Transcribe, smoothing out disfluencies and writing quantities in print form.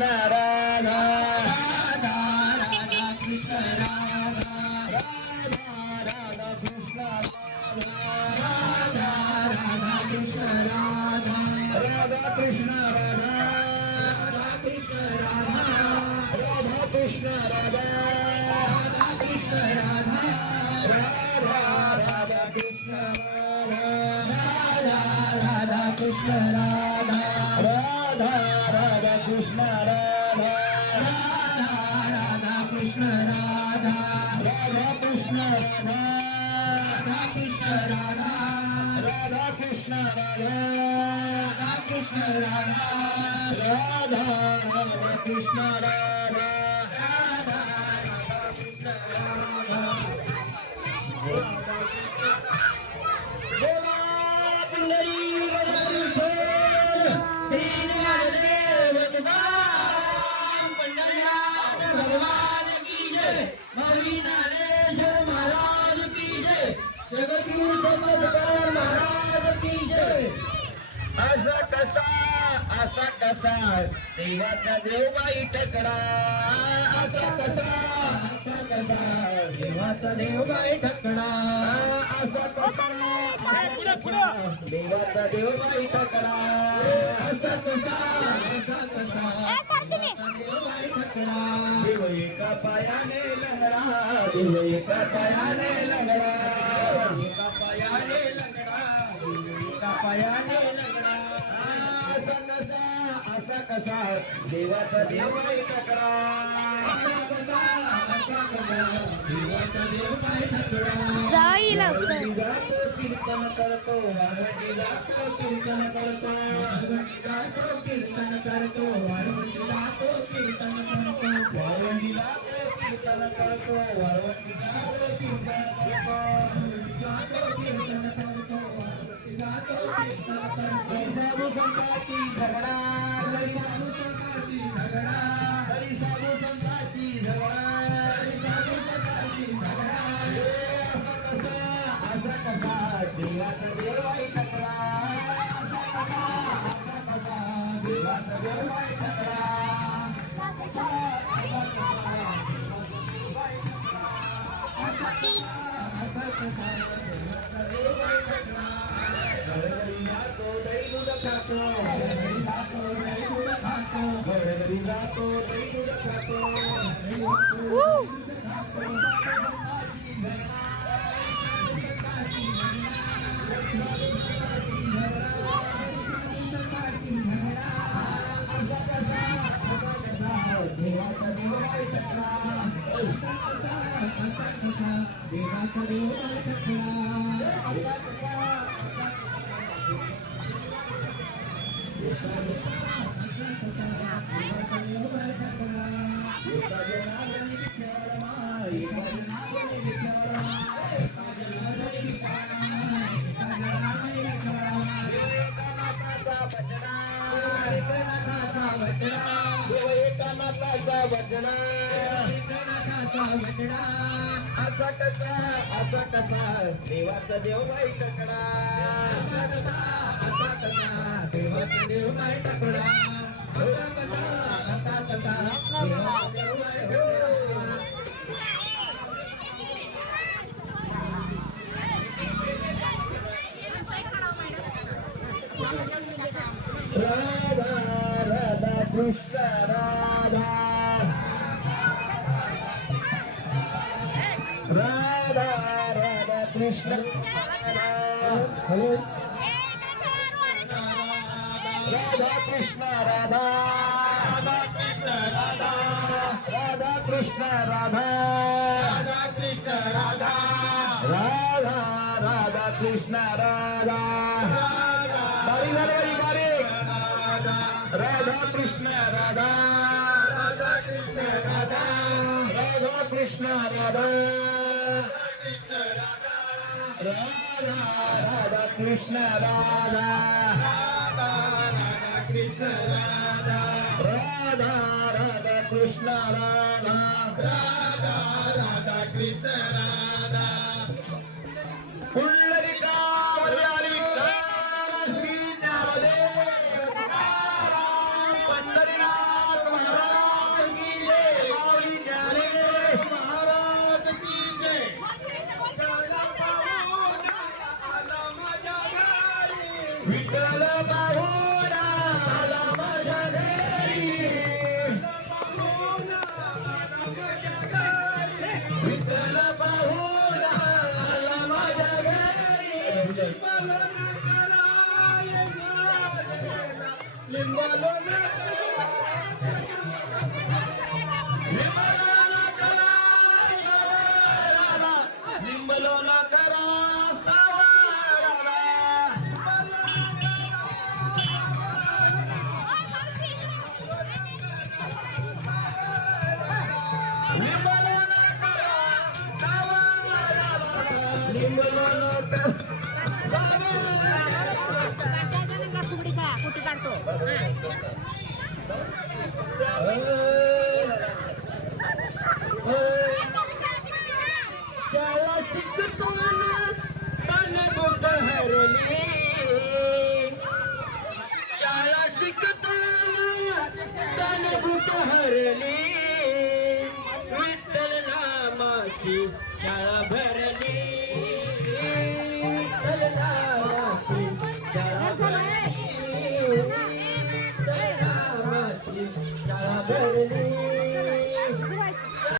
कृष्ण राधा राधा राधा कृष्ण राधा राधा कृष्ण राधा राधा कृष्ण राधा राधा कृष्ण राधा राधा कृष्ण राधा राधा कृष्ण राधा राधा कृष्ण राधा राधा राधा कृष्ण राधा राधा कृष्ण राधा राधा राधा कृष्ण राधा राधा राधा कृष्ण राधा राधा कृष्ण राधा राधा कृष्ण राधा राधा कृष्ण राधा राधा कृष्ण राधा राधा राधा कृष्ण राधा राधा राधा कृष्ण राधा बोला पंढरी विठ्ठल श्री ज्ञानदेव तुकाराम पंढरनाथ भगवान की जय मौली ज्ञानेश्वर महाराज की जय जगद्गुरु तुकाराम महाराज की जय असा कसा देवाचा देव बाई टकडा असा कसा देवाचा देव बाई ठकडा असा कसा देवाचा देव बाई टकडा असा कसा देव बाई ठकडा देव एका पायाने लंगडा देव एका पायाने लंगडा एका पायाने लंगडा एका पायाने लंगडा असा कसा देवाचा देव बाई टकडा देवाचा देव बाई ठकडा जाई लवकर जातो कीर्तन करतो वारवटी जातो कीर्तन करतो वारवंटी जातो कीर्तन करतो वारवंटी जातो कीर्तन करतो वारवटी जातो कीर्तन करतो वारवटी जातो कीर्तन करतो जातो कीर्तन करतो वारवंटी जातो कीर्तन करतो साधू संताची झगडा साधू संतांची झगडा साधू संताची झगडा साधू संतांची झगडा असा कसा देवाचा देव बाई टकडा असा कसा देवाचा देव बाई टकडा घरोघरी जातो दही दूध खातो घरोघरी जातो दही दूध खातो घरोघरी जातो दही दूध खातो देवाचा देव बाई टकडा देवाचा देव बाई ठकडा असा कसा देवाचा देव बाई टकडा देवाचा देव बाई ठकडा असा कसा देवाचा देव बाई ठकडा राधा राधा कृष्ण राधा राधा राधा कृष्ण हॅलो राधा कृष्ण राधा राधा कृष्ण राधा राधा कृष्ण राधा राधा राधा कृष्ण राधा बारीक झालं बारीक राधा कृष्ण राधा राधा कृष्ण राधा राधा कृष्ण राधा राधा राधा कृष्ण राधा राधा कृष्ण राधा राधा राधा कृष्ण राधा राधा राधा कृष्ण राधा पुंडलिकावरी आली काळी ज्ञानदेव तुकाराम पंढरीनाथ महाराज लिंबालो न लिंबलो न करा सावराला लिंबलो न करा सावराला लिंबलो न कुठे काढतो शाळा शिकताना पानबुट हरली शाळा शिकताना पानबुट हरली विठ्ठल नामाची शाळा भरली